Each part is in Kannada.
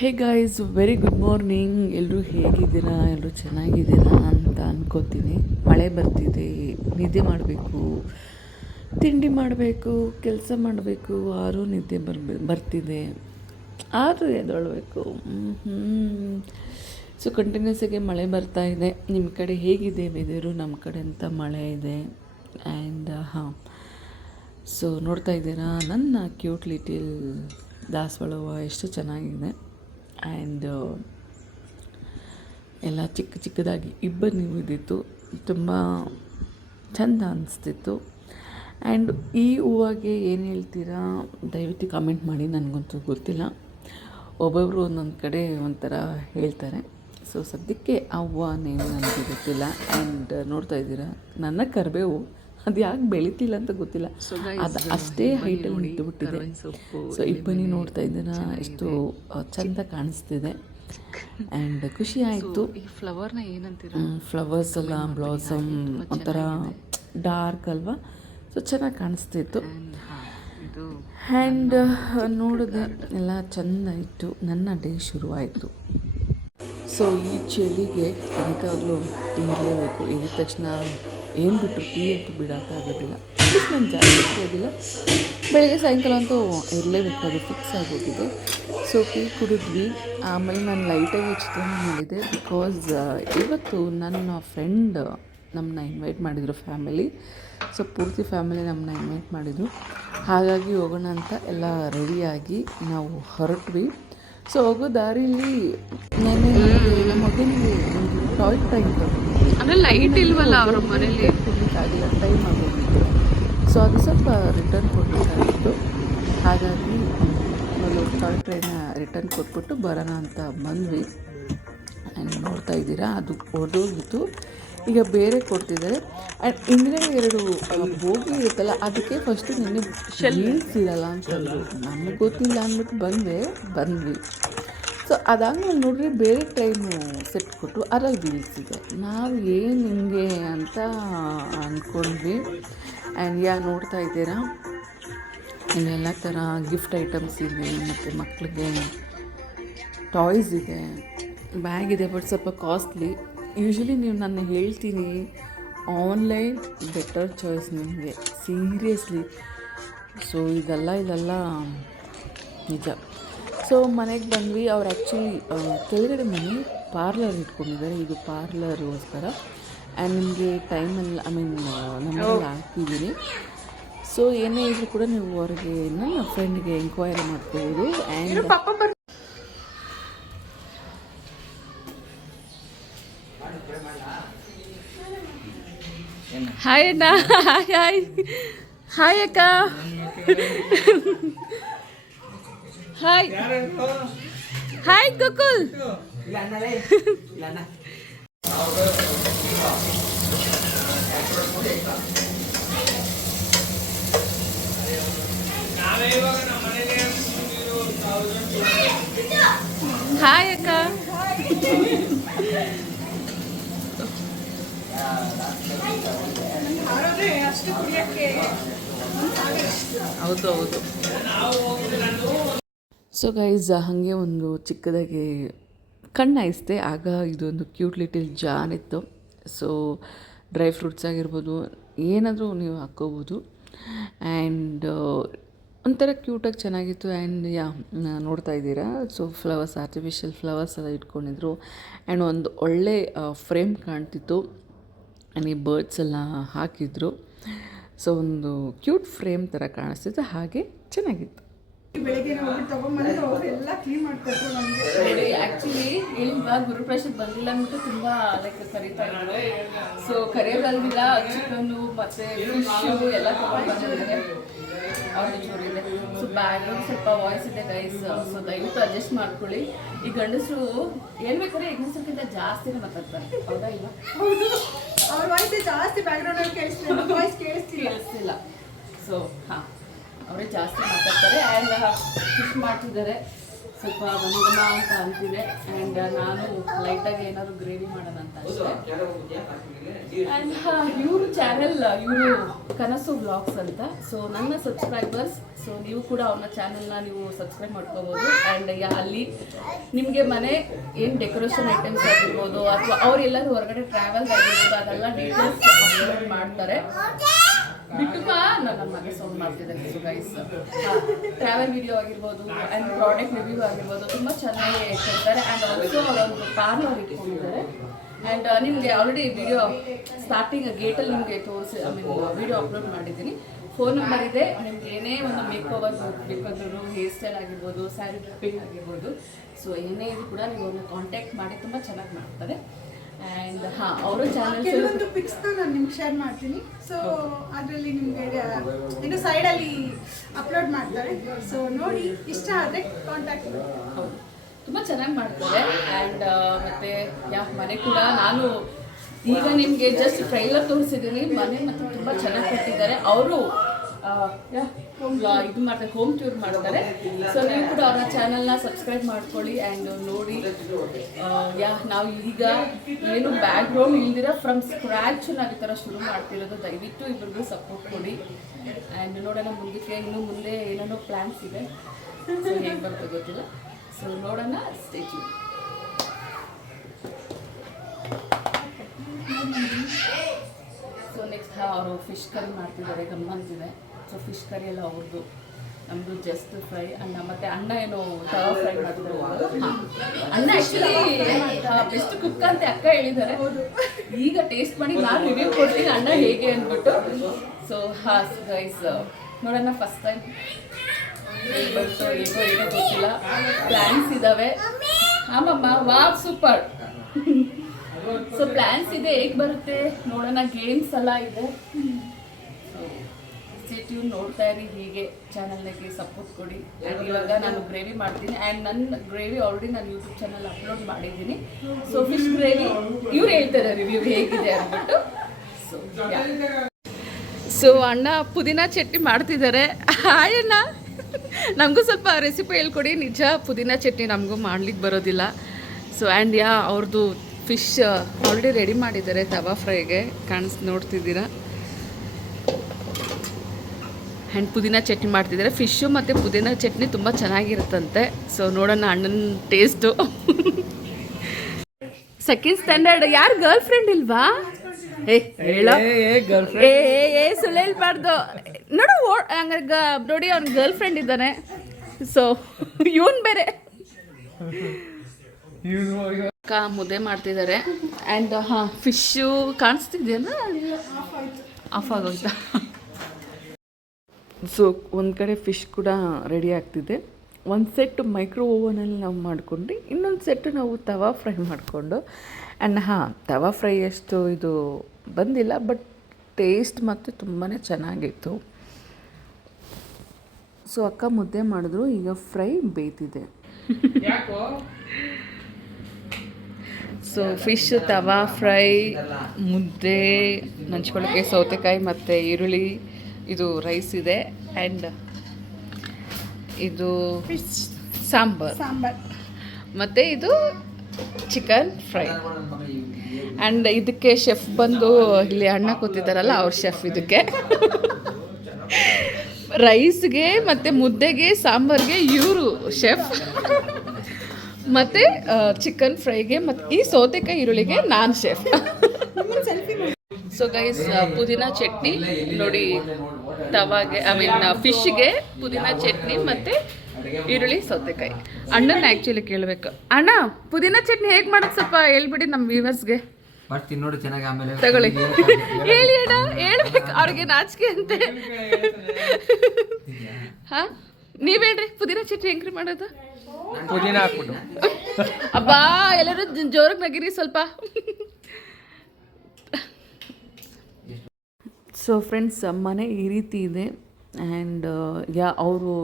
ಹೇ ಗಾಯ್ಸ್, ವೆರಿ ಗುಡ್ ಮಾರ್ನಿಂಗ್. ಎಲ್ಲರೂ ಹೇಗಿದ್ದೀರಾ? ಎಲ್ಲರೂ ಚೆನ್ನಾಗಿದ್ದೀರಾ ಅಂತ ಅನ್ಕೋತೀನಿ. ಮಳೆ ಬರ್ತಿದೆ, ನಿದ್ದೆ ಮಾಡಬೇಕು, ತಿಂಡಿ ಮಾಡಬೇಕು, ಕೆಲಸ ಮಾಡಬೇಕು, ಆದರೂ ನಿದ್ದೆ ಬರ್ತಿದೆ, ಆದರೂ ಎದ್ದೇಳಬೇಕು. ಸೊ ಕಂಟಿನ್ಯೂಸ್ ಆಗಿ ಮಳೆ ಬರ್ತಾ ಇದೆ. ನಿಮ್ಮ ಕಡೆ ಹೇಗಿದೆ ವೆದರು? ನಮ್ಮ ಕಡೆ ಅಂತ ಮಳೆ ಇದೆ. ಆ್ಯಂಡ್ ಸೊ ನೋಡ್ತಾ ಇದ್ದೀರಾ ನನ್ನ ಕ್ಯೂಟ್ ಲಿಟಿಲ್ ದಾಸವಾಳ ಎಷ್ಟು ಚೆನ್ನಾಗಿದೆ. ಆ್ಯಂಡ್ ಎಲ್ಲ ಚಿಕ್ಕ ಚಿಕ್ಕದಾಗಿ ಇಬ್ಬನಿ ಉಳಿದಿತ್ತು, ತುಂಬ ಚೆಂದ ಅನಿಸ್ತಿತ್ತು. ಆ್ಯಂಡ್ ಈ ಹೂವಿಗೆ ಏನು ಹೇಳ್ತೀರಾ ದಯವಿಟ್ಟು ಕಮೆಂಟ್ ಮಾಡಿ, ನನಗಂತೂ ಗೊತ್ತಿಲ್ಲ. ಒಬ್ಬೊಬ್ಬರು ಒಂದೊಂದು ಕಡೆ ಒಂಥರ ಹೇಳ್ತಾರೆ. ಸೊ ಸದ್ಯಕ್ಕೆ ಆ ಹೂವು ನೇಮ್ ನನಗೆ ಗೊತ್ತಿಲ್ಲ. ಆ್ಯಂಡ್ ನೋಡ್ತಾ ಇದ್ದೀರಾ ನನ್ನ ಕರಿಬೇವು, ಅದು ಯಾಕೆ ಬೆಳೀತಿಲ್ಲ ಅಂತ ಗೊತ್ತಿಲ್ಲ, ಅದು ಅಷ್ಟೇ ಹೈಟಲ್ಲಿ ನಿಂತುಬಿಟ್ಟಿದೆ. ಸೊ ಇಬ್ಬನಿ ನೋಡ್ತಾ ಇದ್ದೀರಾ ಎಷ್ಟು ಚೆಂದ ಕಾಣಿಸ್ತಿದೆ. ಆ್ಯಂಡ್ ಖುಷಿ ಆಯಿತು. ಈ ಫ್ಲವರ್ನ ಏನಂತೀರ? ಫ್ಲವರ್ಸ್ ಎಲ್ಲ ಬ್ಲಾಸಮ್ ಒಂಥರ ಡಾರ್ಕ್ ಅಲ್ವಾ, ಸೊ ಚೆನ್ನಾಗಿ ಕಾಣಿಸ್ತಿತ್ತು. ಆ್ಯಂಡ್ ನೋಡಿದೆ ಎಲ್ಲ ಚೆಂದ ಇತ್ತು. ನನ್ನ ಡೇ ಶುರುವಾಯಿತು. ಸೊ ಈ ಚಳಿಗೆ ಎಂತಾದರೂ ಟೀ ಇರಲೇಬೇಕು. ಇದ್ದ ತಕ್ಷಣ ಏನು ಬಿಟ್ಟರು ಟೀ ಅಂತೂ ಬಿಡೋಕ್ಕಾಗೋದಿಲ್ಲ. ನಾನು ಜಾಸ್ತಿ ಇರೋದಿಲ್ಲ, ಬೆಳಗ್ಗೆ ಸಾಯಂಕಾಲ ಅಂತೂ ಇರಲೇಬೇಕು, ಅದು ಫಿಕ್ಸ್ ಆಗೋಗಿದೆ. ಸೊ ಟೀ ಕುಡಿದ್ವಿ. ಆಮೇಲೆ ನಾನು ಲೈಟಾಗಿ ಚಿತ್ರಾನ್ನ ಮಾಡಿದೆ. ಬಿಕಾಸ್ ಇವತ್ತು ನನ್ನ ಫ್ರೆಂಡ್ ನಮ್ಮನ್ನ ಇನ್ವೈಟ್ ಮಾಡಿದರು, ಫ್ಯಾಮಿಲಿ. ಸೊ ಪೂರ್ತಿ ಫ್ಯಾಮಿಲಿ ನಮ್ಮನ್ನ ಇನ್ವೈಟ್ ಮಾಡಿದರು. ಹಾಗಾಗಿ ಹೋಗೋಣ ಅಂತ ಎಲ್ಲ ರೆಡಿಯಾಗಿ ನಾವು ಹೊರಟ್ವಿ. ಸೊ ಹೋಗೋ ದಾರಿಲಿ ನಾನು ನಮ್ಮ ಮಗನಿಗೆ ಒಂದು ಟಾಯ್ ಟ್ರೈನ್ ತಗೊಂಡಿದ್ದೆ. ಅಂದರೆ ಲೈಟ್ ಇಲ್ವಲ್ಲ ಅವ್ರ ಮನೇಲಿ, ಕೊಡಲಿಕ್ಕಾಗಿಲ್ಲ, ಟೈಮ್ ಆಗೋಗಿತ್ತು. ಸೊ ಅದು ಸ್ವಲ್ಪ ರಿಟರ್ನ್ ಕೊಡಬೇಕಾಗಿತ್ತು. ಹಾಗಾಗಿ ಒಂದು ಟಾಯ್ ಟ್ರೈನ ರಿಟರ್ನ್ ಕೊಟ್ಬಿಟ್ಟು ಬರೋಣ ಅಂತ ಬಂದ್ವಿ. ಆ್ಯಂಡ್ ನೋಡ್ತಾ ಇದ್ದೀರಾ ಅದು ಹೊರದೋಗಿತ್ತು, ಈಗ ಬೇರೆ ಕೊಡ್ತಿದ್ದಾರೆ. ಆ್ಯಂಡ್ ಹಿಂದ್ಗಡೆ 2 ಬೋಗಿ ಇರುತ್ತಲ್ಲ, ಅದಕ್ಕೆ ಫಸ್ಟು ನೆನ್ನೆ ಶೆಲ್ಸ್ ಇರಲ್ಲ ಅಂತಂದರು. ನಮಗೆ ಗೊತ್ತಿಲ್ಲ ಅಂದ್ಬಿಟ್ಟು ಬಂದ್ವಿ. ಸೊ ಅದಾದ್ಮೇಲೆ ನೋಡ್ರಿ ಬೇರೆ ಟ್ರೈನು ಸೆಟ್ ಕೊಟ್ಟು ಅದರಲ್ಲಿ ವೀಲ್ಸ್ ಇದೆ. ನಾವು ಏನು ಹಿಂಗೆ ಅಂತ ಅಂದ್ಕೊಂಡ್ವಿ. ಆ್ಯಂಡ್ ನೋಡ್ತಾ ಇದ್ದೀರಾ ಇಲ್ಲೆಲ್ಲ ಥರ ಗಿಫ್ಟ್ ಐಟಮ್ಸ್ ಇದೆ, ಮತ್ತು ಮಕ್ಕಳಿಗೆ ಟಾಯ್ಸ್ ಇದೆ, ಬ್ಯಾಗ್ ಇದೆ. ಬಟ್ ಸ್ವಲ್ಪ ಕಾಸ್ಟ್ಲಿ. ಯೂಶ್ವಲಿ ನೀವು ನಾನು ಹೇಳ್ತೀನಿ ಆನ್ಲೈನ್ ಬೆಟರ್ ಚಾಯ್ಸ್ ನಿಮಗೆ, ಸೀರಿಯಸ್ಲಿ. ಸೊ ಇದೆಲ್ಲ ನಿಜ. ಸೊ ಮನೆಗೆ ಬಂದ್ವಿ. ಅವ್ರು ಆ್ಯಕ್ಚುಲಿ ಕೆಳಗಡೆ ಮನೆ ಪಾರ್ಲರ್ ಇಟ್ಕೊಂಡಿದ್ದಾರೆ, ಇದು ಪಾರ್ಲರ್ಗೋಸ್ಕರ. ಆ್ಯಂಡ್ ನಿಮಗೆ ಟೈಮಲ್ಲಿ ನಮ್ಮಲ್ಲಿ ಹಾಕಿದ್ದೀನಿ. ಸೊ ಏನೇ ಇದ್ರೂ ಕೂಡ ನೀವು ಅವ್ರಿಗೆ ನನ್ನ ಫ್ರೆಂಡ್ಗೆ ಎಂಕ್ವೈರಿ ಮಾಡ್ಕೋಬೋದು. ಆ್ಯಂಡ್ ಹಾಯ್ ಅಣ್ಣ, ಹಾಯ್ ಅಕ್ಕ, ಹಾಯ್ ಗೋಕುಲ್. ಹಾಯ್ ಅಕ್ಕ. ಹೌದು. ಸೊ ಗೈಸ್, ಹಾಗೆ ಒಂದು ಚಿಕ್ಕದಾಗಿ ಕಣ್ಣಾಯಿಸ್ದೆ. ಆಗ ಇದೊಂದು ಕ್ಯೂಟ್ ಲಿಟಿಲ್ ಜಾರ್ ಇತ್ತು. ಸೊ ಡ್ರೈ ಫ್ರೂಟ್ಸ್ ಆಗಿರ್ಬೋದು, ಏನಾದರೂ ನೀವು ಹಾಕ್ಕೋಬೋದು. ಆ್ಯಂಡ್ ಒಂಥರ ಕ್ಯೂಟಾಗಿ ಚೆನ್ನಾಗಿತ್ತು. ಆ್ಯಂಡ್ ನೋಡ್ತಾ ಇದ್ದೀರಾ, ಸೊ ಫ್ಲವರ್ಸ್, ಆರ್ಟಿಫಿಷಿಯಲ್ ಫ್ಲವರ್ಸ್ ಎಲ್ಲ ಇಟ್ಕೊಂಡಿದ್ರು. ಆ್ಯಂಡ್ ಒಂದು ಒಳ್ಳೆ ಫ್ರೇಮ್ ಕಾಣ್ತಿತ್ತು. ಆ್ಯಂಡ್ ಈ ಬರ್ಡ್ಸ್ ಎಲ್ಲ ಹಾಕಿದ್ರು. ಸೊ ಒಂದು ಕ್ಯೂಟ್ ಫ್ರೇಮ್ ಥರ ಕಾಣಿಸ್ತಿತ್ತು, ಹಾಗೆ ಚೆನ್ನಾಗಿತ್ತು. ಬೆಳಗ್ಗೆ ತಗೊಂಡ್ಬಂದು ಎಲ್ಲ ಕ್ಲೀನ್ ಮಾಡ್ಕೊಟ್ರು ನಮಗೆ. ಆ್ಯಕ್ಚುಲಿ ಹೇಳಿಲ್ವಾ, ಗುರುಪ್ರಸಾದ್ ಬಂದಿಲ್ಲ ಅಂದ್ಬಿಟ್ಟು ತುಂಬ ಕರೀತಾ ಇದ್ರು. ಸೊ ಕರೆಯೋದಲ್ದಿಲ್ಲ, ಚಿಕನ್ನು ಮತ್ತು ಫಿಶ್ಶು ಎಲ್ಲ ತೊಗೊಂಡು ಬಂದಿದ್ದಾರೆ. ಅವ್ರ ಜೋರಿದೆ. ಸೊ ಬ್ಯಾಕ್ಗ್ರೌಂಡ್ ಸ್ವಲ್ಪ ವಾಯ್ಸ್ ಇದೆ ಗೈಸ್, ಸೊ ದಯವಿಟ್ಟು ಅಡ್ಜಸ್ಟ್ ಮಾಡ್ಕೊಳ್ಳಿ. ಈ ಗಂಡಸರು ಹೇಳ್ಬೇಕಾದ್ರೆ ಹೆಂಗಸರಿಗಿಂತ ಜಾಸ್ತಿನೇ ಮಾತಾಡ್ತಾರೆ, ಹೌದಾ ಇಲ್ಲ? ಹೌದು, ಅವ್ರ ವಾಯ್ಸ್ ಜಾಸ್ತಿ ಬ್ಯಾಕ್ಗ್ರೌಂಡಲ್ಲಿ ಕೇಳಿಸ್ತಿಲ್ಲ, ವಾಯ್ಸ್ ಕೇಳಿಸ್ತಿಲ್ಲ. ಸೊ ಅವರೇ ಜಾಸ್ತಿ ಮಾತಾಡ್ತಾರೆ. ಆ್ಯಂಡ್ ಫಿಶ್ ಮಾಡ್ತಿದ್ದಾರೆ. ಸ್ವಲ್ಪ ಗಮಗಮ ಅಂತ ಅಂತಿದೆ. ಆ್ಯಂಡ್ ನಾನು ಲೈಟಾಗಿ ಏನಾದ್ರು ಗ್ರೇವಿ ಮಾಡೋಣ ಅಂತ ಅಷ್ಟೇ. ಆ್ಯಂಡ್ ಇವ್ರ ಚಾನೆಲ್ ಇವರು ಕನಸು ವ್ಲಾಗ್ಸ್ ಅಂತ. ಸೊ ನನ್ನ ಸಬ್ಸ್ಕ್ರೈಬರ್ಸ್, ಸೊ ನೀವು ಕೂಡ ಅವ್ರನ್ನ ಚಾನೆಲ್ನ ನೀವು ಸಬ್ಸ್ಕ್ರೈಬ್ ಮಾಡ್ಕೋಬೋದು. ಆ್ಯಂಡ್ ಅಲ್ಲಿ ನಿಮಗೆ ಮನೆ ಏನು ಡೆಕೋರೇಷನ್ ಐಟಮ್ಸ್ ಆಗಿರ್ಬೋದು ಅಥವಾ ಅವರೆಲ್ಲರೂ ಹೊರಗಡೆ ಟ್ರಾವೆಲ್ ಆಗಿರ್ಬೋದು ಅದೆಲ್ಲ ಡೀಟೇಲ್ಸ್ ಅಪ್ಲೋಡ್ ಮಾಡ್ತಾರೆ. ಬಿಟ್ಟುಪ್ಪ ನನ್ನ ಮನೆ ಸೌಂಡ್ ಮಾಡ್ತಿದ್ದಾರೆ. ಸೊ ಗೈಸ್, ಟ್ರಾವೆಲ್ ವಿಡಿಯೋ ಆಗಿರ್ಬೋದು ಆ್ಯಂಡ್ ಪ್ರಾಡಕ್ಟ್ ರಿವ್ಯೂ ಆಗಿರ್ಬೋದು ತುಂಬ ಚೆನ್ನಾಗಿ ಕೊಡ್ತಾರೆ. ಆ್ಯಂಡ್ ಆಲ್ಸೋ ಅವರೊಂದು ಪಾರ್ಲರ್ ಇಟ್ಕೊಂಡಿದ್ದಾರೆ. ಆ್ಯಂಡ್ ನಿಮಗೆ ಆಲ್ರೆಡಿ ವಿಡಿಯೋ ಸ್ಟಾರ್ಟಿಂಗ್ ಗೇಟಲ್ಲಿ ನಿಮಗೆ ತೋರಿಸಿ ವಿಡಿಯೋ ಅಪ್ಲೋಡ್ ಮಾಡಿದ್ದೀನಿ. ಫೋನ್ ನಂಬರ್ ಇದೆ. ನಿಮ್ಗೆ ಏನೇ ಒಂದು ಮೇಕ್ ಓವರ್ ಬೇಕಾದ್ರೂ ಹೇರ್ ಸ್ಟೈಲ್ ಆಗಿರ್ಬೋದು, ಸ್ಯಾರಿ ಡ್ರಿಪ್ಪಿಂಗ್ ಆಗಿರ್ಬೋದು, ಸೊ ಏನೇ ಇದು ಕೂಡ ನೀವು ಅವ್ರನ್ನ ಕಾಂಟ್ಯಾಕ್ಟ್ ಮಾಡಿ ತುಂಬ ಚೆನ್ನಾಗಿ ಮಾಡ್ತಾರೆ. ಆ್ಯಂಡ್ ಅವರ ಚಾನಲ್ ಕೆಲವೊಂದು ಪಿಕ್ಸ್ನ ನಾನು ನಿಮ್ಗೆ ಶೇರ್ ಮಾಡ್ತೀನಿ. ಸೊ ಅದರಲ್ಲಿ ನಿಮಗೆ ಇನ್ನು ಸೈಡಲ್ಲಿ ಅಪ್ಲೋಡ್ ಮಾಡ್ತಾರೆ. ಸೊ ನೋಡಿ, ಇಷ್ಟ ಆದರೆ ಕಾಂಟ್ಯಾಕ್ಟ್ ಮಾಡಿ. ಹೌದು, ತುಂಬ ಚೆನ್ನಾಗಿ ಮಾಡ್ತಾರೆ. ಆ್ಯಂಡ್ ಮತ್ತು ಮನೆ ಕೂಡ ನಾನು ಈಗ ನಿಮಗೆ ಜಸ್ಟ್ ಟ್ರೈಲರ್ ತೋರಿಸಿದ್ದೀನಿ. ಮನೆ ಮತ್ತು ತುಂಬ ಚೆನ್ನಾಗಿ ಕೊಟ್ಟಿದ್ದಾರೆ. ಅವರು ಇದು ಮಾಡ್ತಾರೆ, ಹೋಮ್ ಟೂರ್ ಮಾಡ್ತಾರೆ. ಸೊ ನೀವು ಕೂಡ ಅವರ ಚಾನಲ್ನ ಸಬ್ಸ್ಕ್ರೈಬ್ ಮಾಡ್ಕೊಳ್ಳಿ ಆ್ಯಂಡ್ ನೋಡಿ. ನಾವು ಈಗ ಏನು ಬ್ಯಾಕ್ಗ್ರೌಂಡ್ ಇಲ್ದಿರ ಫ್ರಮ್ ಸ್ಕ್ರ್ಯಾಚ್ ನಾವು ಈ ಥರ ಶುರು ಮಾಡ್ತಿರೋದು. ದಯವಿಟ್ಟು ಇಬ್ಬರಿಗೂ ಸಪೋರ್ಟ್ ಕೊಡಿ. ಆ್ಯಂಡ್ ನೋಡೋಣ ಮುಂದಕ್ಕೆ, ಇನ್ನು ಮುಂದೆ ಏನೇನೋ ಪ್ಲ್ಯಾನ್ಸ್ ಇದೆ. ಸೊ ಹೇಗೆ ಬರ್ತದೆ ಗೊತ್ತಿಲ್ಲ. ಸೊ ನೋಡೋಣ, ಸ್ಟೇ ಟ್ಯೂನ್. ಸೊ ನೆಕ್ಸ್ಟ್ ಅವರು ಫಿಶ್ ಕರಿ ಮಾಡ್ತಿದ್ದಾರೆ, ಗಮ್ಮಂತಿದೆ. ಸೊ ಫಿಶ್ ಕರಿ ಎಲ್ಲ ಅವ್ರದ್ದು, ನಮ್ಮದು ಜಸ್ಟ್ ಫ್ರೈ. ಅಣ್ಣ ಮತ್ತು ಅಣ್ಣ ಏನೋ ತವಾ ಫ್ರೈ ಮಾಡ್ತಾರೆ. ಅಣ್ಣ ಆ್ಯಕ್ಚುಲಿ ಬೆಸ್ಟ್ ಕುಕ್ ಅಂತ ಅಕ್ಕ ಹೇಳಿದ್ದಾರೆ. ಈಗ ಟೇಸ್ಟ್ ಮಾಡಿ ನಾನು ರಿವ್ಯೂ ಕೊಡ್ತೀನಿ ಅಣ್ಣ ಹೇಗೆ ಅಂದ್ಬಿಟ್ಟು. ಸೊ ಗೈಸ್, ನೋಡೋಣ ಫಸ್ಟ್ ಟೈಮ್ ಹೇಗೆ ಬಂತು ಏನೋ ಗೊತ್ತಿಲ್ಲ. ಪ್ಲ್ಯಾನ್ಸ್ ಇದ್ದಾವೆ. ಆಮಮ್ಮ, ವಾವ್ ಸೂಪರ್. ಸೊ ಪ್ಲ್ಯಾನ್ಸ್ ಇದೆ, ಹೇಗೆ ಬರುತ್ತೆ ನೋಡೋಣ. ಗೇಮ್ಸ್ ಎಲ್ಲ ಇದೆ. ಟ್ಯೂನ್ ನೋಡ್ತಾ ಇರಿ, ಹೀಗೆ ಚಾನಲ್ಗೆ ಸಪೋರ್ಟ್ ಕೊಡಿ. ಆ್ಯಂಡ್ ಇವಾಗ ನಾನು ಗ್ರೇವಿ ಮಾಡ್ತೀನಿ. ಆ್ಯಂಡ್ ನನ್ನ ಗ್ರೇವಿ ಆಲ್ರೆಡಿ ನಾನು ಯೂಟ್ಯೂಬ್ ಚಾನಲ್ ಅಪ್ಲೋಡ್ ಮಾಡಿದ್ದೀನಿ. ಸೊ ಫಿಶ್ ಗ್ರೇವಿ ಇವ್ರು ಹೇಳ್ತಾರೆ ರಿವ್ಯೂ ಹೇಗಿದೆ ಅಂದ್ಬಿಟ್ಟು. ಸೊ ಅಣ್ಣ ಪುದೀನ ಚಟ್ನಿ ಮಾಡ್ತಿದ್ದಾರೆ. ಹಾಯ್ ಅಣ್ಣ, ನಮಗೂ ಸ್ವಲ್ಪ ರೆಸಿಪಿ ಹೇಳ್ಕೊಡಿ. ನಿಜ ಪುದೀನ ಚಟ್ನಿ ನಮಗೂ ಮಾಡ್ಲಿಕ್ಕೆ ಬರೋದಿಲ್ಲ. ಸೊ ಆ್ಯಂಡ್ ಅವ್ರದ್ದು ಫಿಶ್ ಆಲ್ರೆಡಿ ರೆಡಿ ಮಾಡಿದ್ದಾರೆ ತವಾ ಫ್ರೈಗೆ, ನೋಡ್ತಿದ್ದೀರಾ. ಆ್ಯಂಡ್ ಪುದೀನ ಚಟ್ನಿ ಮಾಡ್ತಿದ್ದಾರೆ. ಫಿಶ್ಶು ಮತ್ತು ಪುದೀನ ಚಟ್ನಿ ತುಂಬ ಚೆನ್ನಾಗಿರುತ್ತಂತೆ. ಸೊ ನೋಡೋಣ ಅಣ್ಣನ ಟೇಸ್ಟು. Second standard. ಯಾರು ಗರ್ಲ್ ಫ್ರೆಂಡ್ ಇಲ್ವಾ? ಹೇಳ ಸುಳ್ಳು ಹೇಳ್ಬಾರ್ದು. ನೋಡು ಹಂಗಾರೆ ನೋಡಿ, ಅವ್ನ ಗರ್ಲ್ ಫ್ರೆಂಡ್ ಇದ್ದಾನೆ. ಸೊ ಇವನ್ ಬೇರೆ ಅಕ್ಕ ಮುದ್ದೆ ಮಾಡ್ತಿದ್ದಾರೆ. ಆ್ಯಂಡ್ ಫಿಶ್ಶು ಕಾಣಿಸ್ತಿದೆಯಲ್ಲ, ಆಫ್ ಆಗೋಯ್ತಾ. ಸೊ ಒಂದು ಕಡೆ ಫಿಶ್ ಕೂಡ ರೆಡಿ ಆಗ್ತಿದೆ. ಒಂದು ಸೆಟ್ ಮೈಕ್ರೋ ಓವನಲ್ಲಿ ನಾವು ಮಾಡಿಕೊಂಡು, ಇನ್ನೊಂದು ಸೆಟ್ಟು ನಾವು ತವಾ ಫ್ರೈ ಮಾಡಿಕೊಂಡು. ಆ್ಯಂಡ್ ತವಾ ಫ್ರೈ ಅಷ್ಟು ಇದು ಬಂದಿಲ್ಲ, ಬಟ್ ಟೇಸ್ಟ್ ಮತ್ತು ತುಂಬಾ ಚೆನ್ನಾಗಿತ್ತು. ಸೊ ಅಕ್ಕ ಮುದ್ದೆ ಮಾಡಿದ್ರು, ಈಗ ಫ್ರೈ ಬೇಯ್ತಿದೆ. ಸೊ ಫಿಶ್ ತವಾ ಫ್ರೈ, ಮುದ್ದೆ, ನಂಚ್ಕೊಳ್ಳೋಕ್ಕೆ ಸೌತೆಕಾಯಿ ಮತ್ತು ಈರುಳ್ಳಿ, ಇದು ರೈಸ್ ಇದೆ. ಆ್ಯಂಡ್ ಇದು ಸಾಂಬಾರ್ ಮತ್ತು ಇದು ಚಿಕನ್ ಫ್ರೈ. ಆ್ಯಂಡ್ ಇದಕ್ಕೆ ಶೆಫ್ ಬಂದು ಇಲ್ಲಿ ಅಣ್ಣ ಕೂತಿದ್ದಾರಲ್ಲ, ಅವ್ರ ಶೆಫ್. ಇದಕ್ಕೆ ರೈಸ್ಗೆ ಮತ್ತು ಮುದ್ದೆಗೆ ಸಾಂಬಾರ್ಗೆ ಇವರು ಶೆಫ್, ಮತ್ತು ಚಿಕನ್ ಫ್ರೈಗೆ ಮತ್ತು ಈ ಸೌತೆಕಾಯಿ ಈರುಳ್ಳಿಗೆ ನಾನು ಶೆಫ್. ಸೊ ಗೈಸ್, ಪುದೀನ ಚಟ್ನಿ ನೋಡಿ, ತವಾಗೆ ಫಿಶ್ಗೆ ಪುದೀನ ಚಟ್ನಿ ಮತ್ತು ಈರುಳ್ಳಿ ಸೌತೆಕಾಯಿ. ಅಣ್ಣನ ಆ್ಯಕ್ಚುಲಿ ಕೇಳಬೇಕು, ಅಣ್ಣ ಪುದೀನ ಚಟ್ನಿ ಹೇಗೆ ಮಾಡೋದು ಸ್ವಲ್ಪ ಹೇಳ್ಬಿಡಿ ನಮ್ಮ ವ್ಯೂವರ್ಸ್ಗೆ. ಮಾಡ್ತೀನಿ ನೋಡಿ ಚೆನ್ನಾಗಿ, ಆಮೇಲೆ ತಗೊಳ್ಳಿ. ಹೇಳಿ ಅಣ್ಣ, ಹೇಳ್ಬೇಕು, ಅವ್ರಿಗೆ ನಾಚಿಕೆ ಅಂತೆ. ಹಾಂ, ನೀವು ಹೇಳ್ರಿ ಪುದೀನ ಚಟ್ನಿ ಹೆಂಗ್ರಿ ಮಾಡೋದು? ಪುದೀನ ಹಾಕ್ಬಿಟ್ಟು. ಅಬ್ಬಾ, ಎಲ್ಲರೂ ಜೋರಾಗಿ ನಗಿರಿ ಸ್ವಲ್ಪ. ಸೊ ಫ್ರೆಂಡ್ಸ್, ಮನೆ ಈ ರೀತಿ ಇದೆ. ಆ್ಯಂಡ್ ಅವರು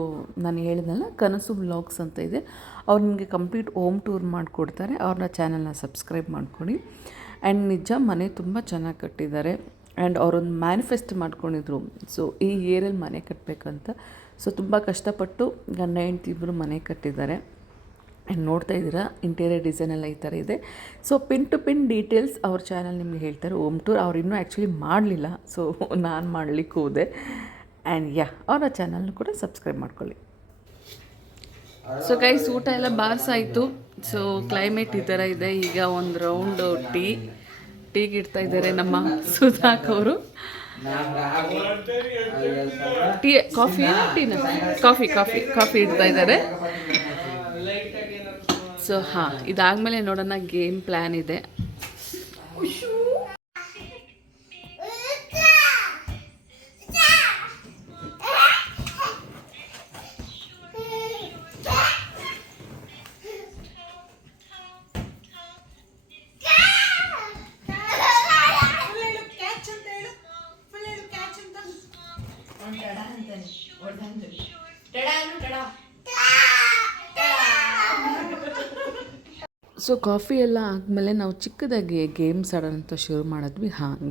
ನಾನು ಹೇಳಿದ್ನಲ್ಲ ಕನಸು ವ್ಲಾಗ್ಸ್ ಅಂತ ಇದೆ, ಅವ್ರು ನಿಮಗೆ ಕಂಪ್ಲೀಟ್ ಹೋಮ್ ಟೂರ್ ಮಾಡಿಕೊಡ್ತಾರೆ. ಅವ್ರನ್ನ ಚಾನಲ್ನ ಸಬ್ಸ್ಕ್ರೈಬ್ ಮಾಡ್ಕೊಳ್ಳಿ. ಆ್ಯಂಡ್ ನಿಜ ಮನೆ ತುಂಬ ಚೆನ್ನಾಗಿ ಕಟ್ಟಿದ್ದಾರೆ. ಆ್ಯಂಡ್ ಅವರೊಂದು ಮ್ಯಾನಿಫೆಸ್ಟ್ ಮಾಡ್ಕೊಂಡಿದ್ರು, ಸೊ ಈ ಏರಿಯಲ್ಲಿ ಮನೆ ಕಟ್ಟಬೇಕಂತ. ಸೊ ತುಂಬ ಕಷ್ಟಪಟ್ಟು ಗಂಡ ಹೆಂಡತಿ ಇಬ್ಬರು ಮನೆ ಕಟ್ಟಿದ್ದಾರೆ. ಆ್ಯಂಡ್ ನೋಡ್ತಾ ಇದ್ದೀರಾ ಇಂಟೀರಿಯರ್ ಡಿಸೈನ್ ಎಲ್ಲ ಈ ಥರ ಇದೆ. So pin to pin details ಅವ್ರ ಚಾನಲ್ ನಿಮಗೆ ಹೇಳ್ತಾರೆ. ಹೋಮ್ ಟೂರ್ ಅವ್ರು ಇನ್ನೂ ಆ್ಯಕ್ಚುಲಿ ಮಾಡಲಿಲ್ಲ, ಸೊ ನಾನು ಮಾಡಲಿಕ್ಕೆ ಹೋದೆ. ಆ್ಯಂಡ್ ಅವರ ಚಾನಲ್ನು ಕೂಡ ಸಬ್ಸ್ಕ್ರೈಬ್ ಮಾಡ್ಕೊಳ್ಳಿ. ಸೊ ಗೈಸ್ ಊಟ ಎಲ್ಲ ಬಾರ್ಸಾಯಿತು. ಸೊ ಕ್ಲೈಮೇಟ್ ಈ ಥರ ಇದೆ. ಈಗ ಒಂದು ರೌಂಡು ಟೀಗೆ ಇಡ್ತಾ ಇದ್ದಾರೆ ನಮ್ಮ ಸುಧಾಕ್ ಅವರು. ಟೀ ಕಾಫಿ ಕಾಫಿ ಇಡ್ತಾ ಇದ್ದಾರೆ. ಸೊ ಇದಾದ್ಮೇಲೆ ನೋಡೋಣ ಗೇಮ್ ಪ್ಲ್ಯಾನ್ ಇದೆ. ಸೊ ಕಾಫಿ ಎಲ್ಲ ಆದಮೇಲೆ ನಾವು ಚಿಕ್ಕದಾಗಿ ಗೇಮ್ಸ್ ಆಡೋಣ ಅಂತ ಶುರು ಮಾಡಿದ್ವಿ.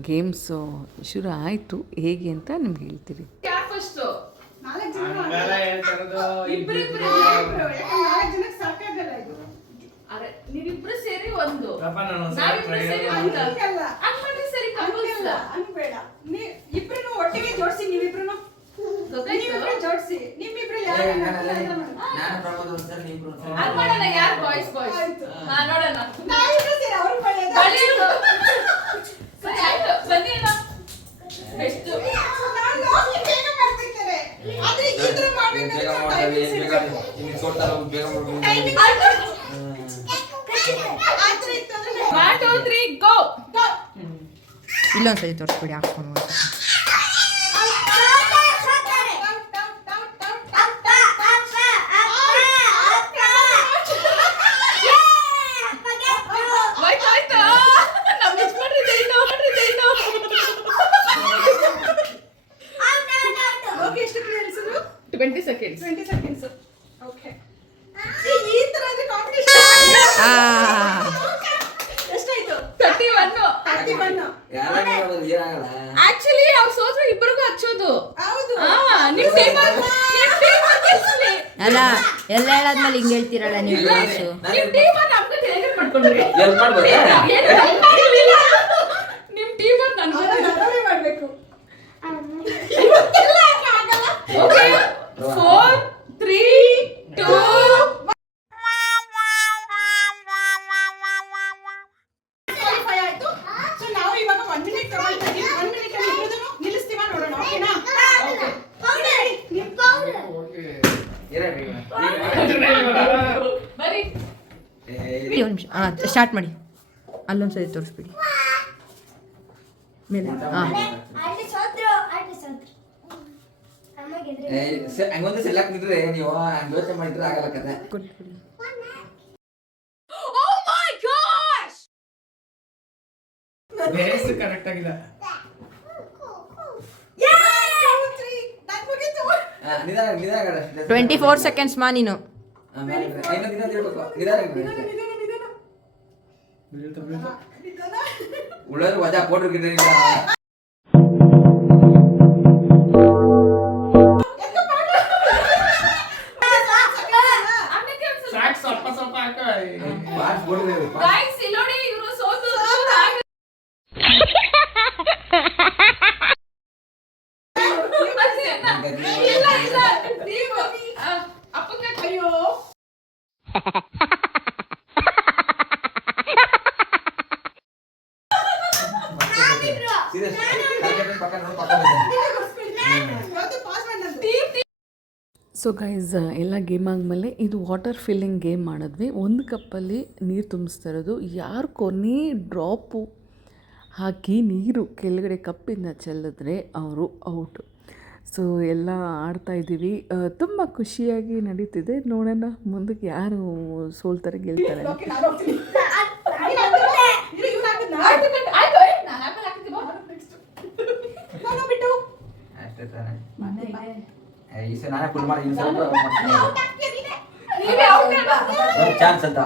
ಗೇಮ್ಸು ಶುರು ಆಯಿತು. ಹೇಗೆ ಅಂತ ನಿಮ್ಗೆ ಹೇಳ್ತೀರಿ. ನೀವಿಬ್ರು ಸೇರಿ ಒಂದು ಇಬ್ರು ಒಟ್ಟಿಗೆ ಜೋಡಿಸಿ. ನೀವಿಬ್ರು ಜೋಡಿಸಿ. ನಿಮ್ಮಿಬ್ರು ಯಾರು ಬಾಯ್ಸ್ ನೋಡೋಣ. ಇಲ್ಲೊಂದ್ಸರಿ ತೋರಿಸ್ಬಿಡಿ ಹಾಕ್ಕೊಂಡು. ಆಕ್ಚುಲಿ ಅವ್ರು ಸೋತ್ರು ಇಬ್ಬರಿಗೂ ಹಚ್ಚೋದು. ಅಲ್ಲ ಎಲ್ಲ ಹೇಳಾದ್ಮೇಲೆ ಹಿಂಗೆ ಹೇಳ್ತೀರಲ್ಲ ನೀವು. ನಿಮ್ ಟೀಮ್ ಮಾಡ್ಬೇಕು. 4, 3, 2 ಸ್ಟಾರ್ಟ್ ಮಾಡಿ. ಅಲ್ಲೊಂದ್ಸರಿ ತೋರಿಸ್ಬಿಡಿ ಮೇಲೆ. ಹಂಗೊಂದು ಸೆಲ್ಲಾಕ್ ನಿಂತ್ರೆ ನೀವು ಯೋಚನೆ ಮಾಡಿದ್ರೆ ಆಗಲ್ಲ ಕತೆ. ಕರೆಕ್ಟ್ ಆಗಿಲ್ಲ. 24 seconds ಮಾ ನೀನು. ಉಳ್ಳರು ವಜಾ ಕೊಟ್ರು. ಸೊ ಗೈಸ್ ಎಲ್ಲ ಗೇಮ್ ಆದಮೇಲೆ ಇದು ವಾಟರ್ ಫಿಲ್ಲಿಂಗ್ ಗೇಮ್ ಮಾಡಿದ್ವಿ. ಒಂದು ಕಪ್ಪಲ್ಲಿ ನೀರು ತುಂಬಿಸ್ತಾ ಇರೋದು. ಯಾರು ಕೊನೆ ಡ್ರಾಪು ಹಾಕಿ ನೀರು ಕೆಳಗಡೆ ಕಪ್ಪಿಂದ ಚೆಲ್ಲಿದ್ರೆ ಅವರು ಔಟು. ಸೊ ಎಲ್ಲ ಆಡ್ತಾಯಿದ್ದೀವಿ. ತುಂಬ ಖುಷಿಯಾಗಿ ನಡೀತಿದೆ. ನೋಡೋಣ ಮುಂದಕ್ಕೆ ಯಾರು ಸೋಲ್ತಾರೆ ಗೆಲ್ತಾರೆ. ನಾನೇ ಫುಲ್ ಮಾಡಿ ಚಾನ್ಸ್ ಅಂತ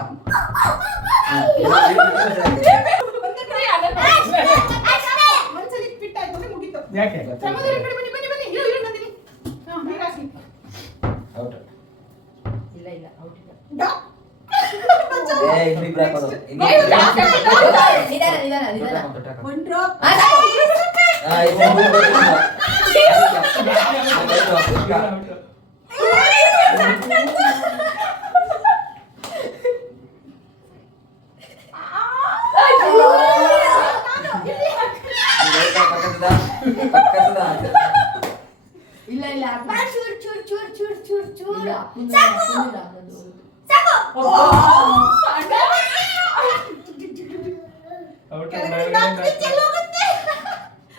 ಯಾಕೆ ಇಲ್ಲ ಔಟ್ ಇಲ್ಲ. ಇನ್ನಿಬ್ರು ಹಾಕೋದು. ನಿಧಾನ ನಿಧಾನ ನಿಧಾನ ಒಂದು ಡ್ರಾಪ್ ಆ, ಸಾಕು. ಇಲ್ಲ ಇಲ್ಲ ಚೂರ್ ಚೂರ್ ಚೂರ್ ಚೂರ್ ಚೂರ್ ಚೂರ್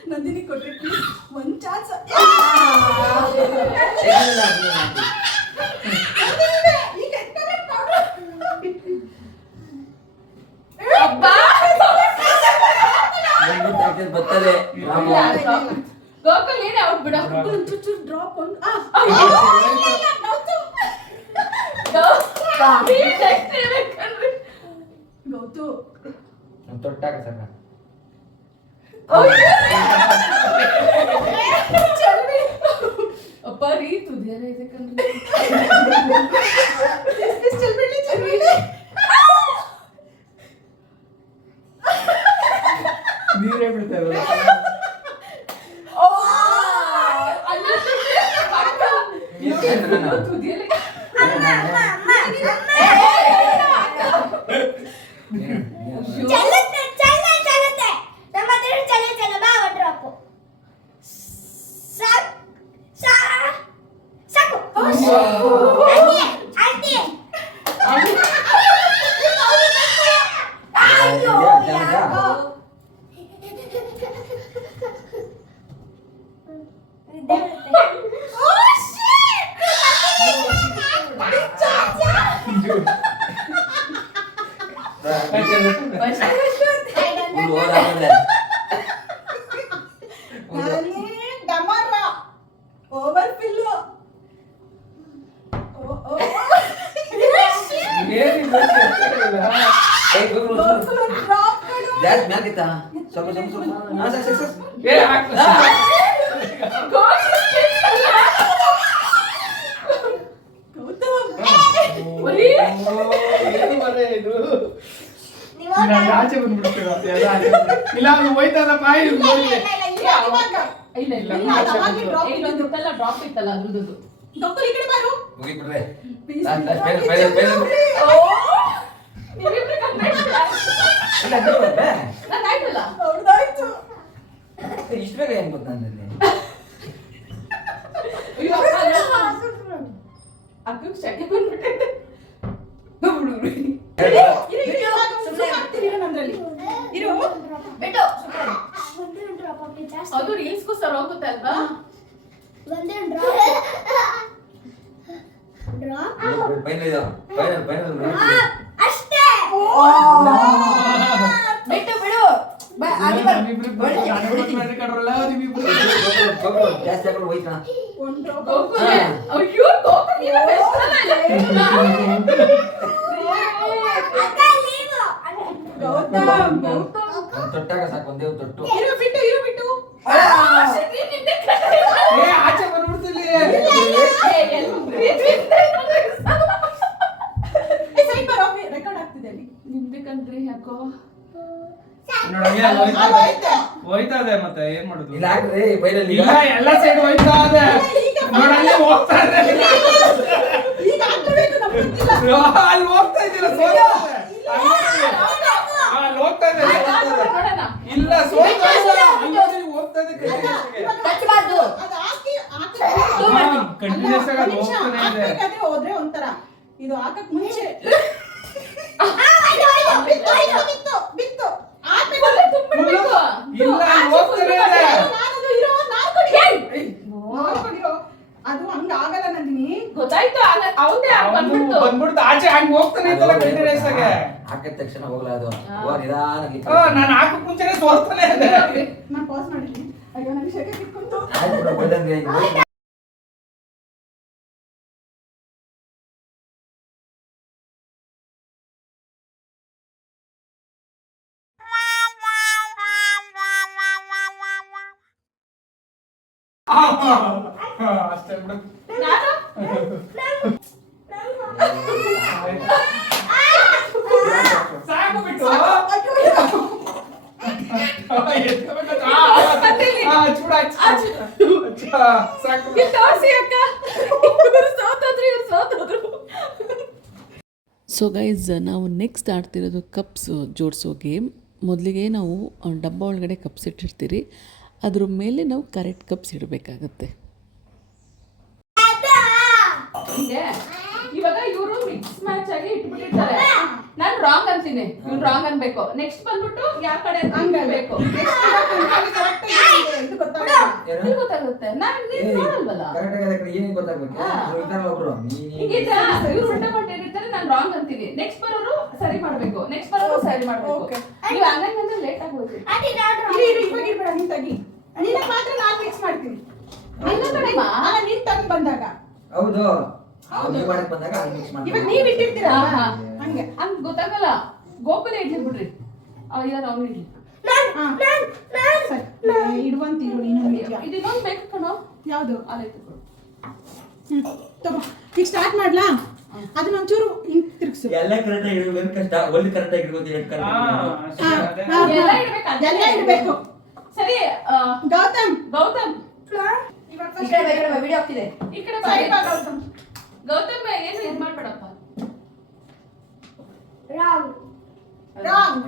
ನಂದಿನಿ ಕೊಟ್ರೆ ಒಂದು ಚಾನ್ಸ್ ಬರ್ತದೆ. ಗೋಕುಲ್ ಏನೇ ಔಟ್ ಬಿಡ. ಚೂರು ಡ್ರಾಪ್ ಒಂದು ಗೌತು ತೊಟ್ಟಾಕ ಸಕ ಅಪ್ಪ ರೀ ತುದಿಯಲ್ಲ ಇದೆ ಕಣ್ರಿ. ನೀರೇ ಬಿಡ್ತೇವೆ. ತುದಿಯಲ್ಲ ಓವರ್ ಫಿಲ್ ಜಾಸ್ತಿ ಮ್ಯಾಕಿತ್ತಾ ಸ್ವಲ್ಪ ಸ್ವಲ್ಪ ಸ್ವಲ್ಪ ಹಾ ಸರ್ ಸರ್ ಏ ಹಾಕು. ಏನು ಮರೆ ಇದು? ನಾನು ಆಚೆ ಬಂದ್ಬಿಡ್ತೀರ ಎಲ್ಲ ಆಚೆ ಬಂದ್ಬಿಡ್ತೀರ. ಇಲ್ಲ ಅದು ಹೋಯ್ತದಪ್ಪ ಇದು ನೋಡಿ. ಇಲ್ಲ ಇಲ್ಲ ಡ್ರಾಪ್ ಇತ್ತಲ್ಲ ಅದ್ರದ್ದು. ಡಾಕ್ಟರ್ ಈ ಕಡೆ ಬಾರು ಮುಗಿಬಿಡ್ರೆ Please, last please, final final final ನೀವಿಬ್ರು ಕಂಪ್ಲೀಟ್ ಇಲ್ಲ ಬಿಡ್ಬೇಕ ನಾನು ಆಯ್ತಲ್ಲ. ಹೌದಾಯ್ತು ಇಷ್ಟು ಬೇಗ ಹೆಂಗ್ ಗೊತ್ತ ನನ್ನಲ್ಲಿ ಅಕ್ಕಗೆ ಶಕೆ ಬಂದ್ಬಿಟ್ಟಿದೆ. ಇರು ಬಿಟ್ಟು ಅದು ರೀಲ್ಸ್ಗೂ ಸರ್ ಹೋಗುತ್ತೆ ಅಲ್ವಾ? ಫೈನಲ್ ಇದು ಫೈನಲ್ ಫೈನಲ್ ಬಿಟ್ಟು ಬಿಡು ಜಾಸ್ತಿ ಹಾಕೊಂಡು ಹೋಯ್ತಾ ಒಂದು ಡ್ರಾಪ್ ಗೋಕುಲ್ ಅಯ್ಯೋ ಗೋಕುಲ್ ನೀನು ಬೆಸ್ಟ್ ಗೌತಮ್ ತೊಟ್ಟಾಗ ಸಾಕು ಒಂದೇ ಒಂದು ತೊಟ್ಟು ಇರು ಬಿಟ್ಟು ಏ ಆಚೆ ಬಂದ್ಬಿಡ್ತಿಲ್ಲಿ. ಸೈಡ್ ಬರೋ ರೆಕಾರ್ಡ್ ಆಗ್ತಿದೆ ಅಲ್ಲಿ ನಿಮ್ದೆ ಕಂಡ್ರಿ ಯಾಕೋ ನೋಡು, ಹಂಗೆ ಹೋಯ್ತಾ ಇದೆ. ಹೋಯ್ತಾ ಇದೆ ಮತ್ತೆ ಏನ್ ಮಾಡುದು? ಇಲ್ಲ ಹಾಕ್ರಿ ಫೈನಲ್ ಇಲ್ಲ ಎಲ್ಲ ಸೈಡ್ ಹೋಯ್ತಾ ಇದೆ. ನೋಡು ಅಲ್ಲಿ ಹೋಗ್ತಾ ಇದೆ. ಈಗ ಹಾಕಬೇಕು ನಮ್ಗೆ ಗೊತ್ತಿಲ್ಲ ಅಲ್ಲಿ ಹೋಗ್ತಾ ಇದ್ದಿಲ್ಲ ಸೋತಾ ಇದೆ. ಅಲ್ಲಿ ಹೋಗ್ತಾ ಇದೆ ನೋಡೋಣ. ಇಲ್ಲ ಸೋತಾ ಇಲ್ಲ ಅಲ್ಲಿ ಹೋಗ್ತಾ ಇದೆ ಕಂಟಿನ್ಯೂಸ್ಗೆ. ಹಚ್ಚಬಾರ್ದು ಅದು ಹಾಕಿ ಕಂಟಿನ್ಯೂಸ್ ಆಗಿ ಅದು ಹೋಗ್ತಾನೆ ಇದೆ. ಹಾಕಬೇಕಾದ್ರೆ ಹೋದ್ರೆ ಒಂಥರ ಇದು ಹಾಕಕ್ ಮುಂಚೆ ಬಿತ್ತು ಒಳ್ಳೆ ತುಂಬಿಡ್ಬೇಕು. ಇಲ್ಲ ಅಲ್ಲಿ ಹೋಗ್ತಾನೆ ಇದೆ. ನೋಡ್ಕೊಂಡಿರೋ ಅದು ಹಂಗ ಆಗಲ್ಲ ನಂದಿನಿ ಗೊತ್ತಾಯ್ತು ಅವನೇ ಬಂದ್ಬಿಡ್ತು. ಬಂದ್ಬಿಡ್ತು ಆಚೆ ಹಂಗ್ ಹೋಗ್ತಾನೆ ಇದ್ದಲ್ಲ ಕಂಟಿನ್ಯೂಸ್ ಆಗಿ. ಹಾಕಿದ ತಕ್ಷಣ ಹೋಗಲ್ಲ ಅದು ನಿಧಾನಾಗಿ ನಾನು ಹಾಕಕ್ ಮುಂಚೆನೆ ಸೋರ್ತಾನೆ ಇದೆ. ನಾನು ಪಾಸ್ ಮಾಡಿದ್ದೀನಿ ಅಯ್ಯೋ ನನಗೆ ಶೆಕೆ ಕಿತ್ಕೊಂತು ಆಯ್ತು ಬಿಡು, ಒಳ್ಳೆದಂಗೆ ಇದು. ಅಷ್ಟೇ ಬಿಡು. ನಾನು ಸಾಕು. ತೋರ್ಸಿ ಅಕ್ಕ. ಇವ್ರು ಸೋತೋದ್ರು. ಸೊ ಗೈಸ್, ನಾವು ನೆಕ್ಸ್ಟ್ ಆಡ್ತಿರೋದು ಕಪ್ಸ್ ಜೋಡಿಸೋ ಗೇಮ್. ಮೊದಲಿಗೆ ನಾವು ಡಬ್ಬ ಒಳಗಡೆ ಕಪ್ಸ್ ಇಟ್ಟಿರ್ತೀರಿ, ಅದ್ರ ಮೇಲೆ ನಾವು ಕರೆಕ್ಟ್ ಕಪ್ಸ್ ಇಡಬೇಕಾಗತ್ತೆ. ಇವಾಗ ಇವರು ಮಿಕ್ಸ್ ಮ್ಯಾಚ್ ಆಗಿ ಇಟ್ಬಿಟ್ಟಿರ್ತಾರೆ. ನಾನು ರಾಂಗ್ ಅಂತೀನಿ, ಇವ್ನು ರಾಂಗ್ ಅನ್ಬೇಕು. ನೆಕ್ಸ್ಟ್ ಬಂದ್ಬಿಟ್ಟು ಯಾವ ಕಡೆ ಅನ್ಬೇಕು ಗೊತ್ತಾಗುತ್ತೆ. ನಾನು ನೀನ್ ನೋಡಲ್ವಲ್ಲ, ಇವ್ರು ಉಲ್ಟಾ ಪಟ್ಟಿರ್ತಾರೆ, ನಾನು ರಾಂಗ್ ಅಂತೀನಿ. ನೆಕ್ಸ್ಟ್ ಬರೋರು ಸರಿ ಮಾಡ್ಬೇಕು, ನೆಕ್ಸ್ಟ್ ಬರೋರು ಸರಿ ಮಾಡ್ಬೇಕು. ನೀವು ಹಂಗಂದ್ರೆ ಲೇಟ್ ಆಗಿ ಹೋಗ್ತೀವಿ. ಮಾತ್ರ ನಾನು ಮಿಕ್ಸ್ ಮಾಡ್ತೀನಿ. ನೀನ್ ತಂದು ಬಂದಾಗ ಹೌದು ಬಂದಾಗ ಇವಾಗ ನೀವ್ ಇಟ್ಟಿರ್ತೀರಾ ಹಂಗೆ ಹಂಗ ಗೊತ್ತಾಗಲ್ಲ. ಗೋಕುಲ ಇಡ್ಲಿ ಬಿಡ್ರಿ, ಯಾರು ಅವ್ನು ಇಡ್ಲಿ ಇಡುವಂತೀರು ನೀನು. ಇದು ಇನ್ನೊಂದು ಬೇಕು ಕಣೋ. ಯಾವ್ದು? ಆಲೈತು ತಗೋ. ಈಗ ಸ್ಟಾರ್ಟ್ ಮಾಡ್ಲಾ? ಅದನ್ನ ಒಂಚೂರು ಹಿಂಗ್ ತಿರ್ಗ್ಸು. ಎಲ್ಲ ಕರೆಕ್ಟ್ ಆಗಿ ಇಡಬೇಕು ಕಷ್ಟ. ಒಂದು ಕರೆಕ್ಟ್ ಆಗಿ ಇಡ್ಬೋದು, ಎರಡು ಕರೆಕ್ಟ್ ಎಲ್ಲ ಇಡ್ಬೇಕು. ಸರಿ. ಗೌತಮ್ ವಿಡಿಯೋ ಆಗ್ತಿದೆ. ಈ ಕಡೆ ಬಾ. ಗೌತಮ್ ಏನು ಇದು ಮಾಡ್ಬೇಡಪ್ಪ.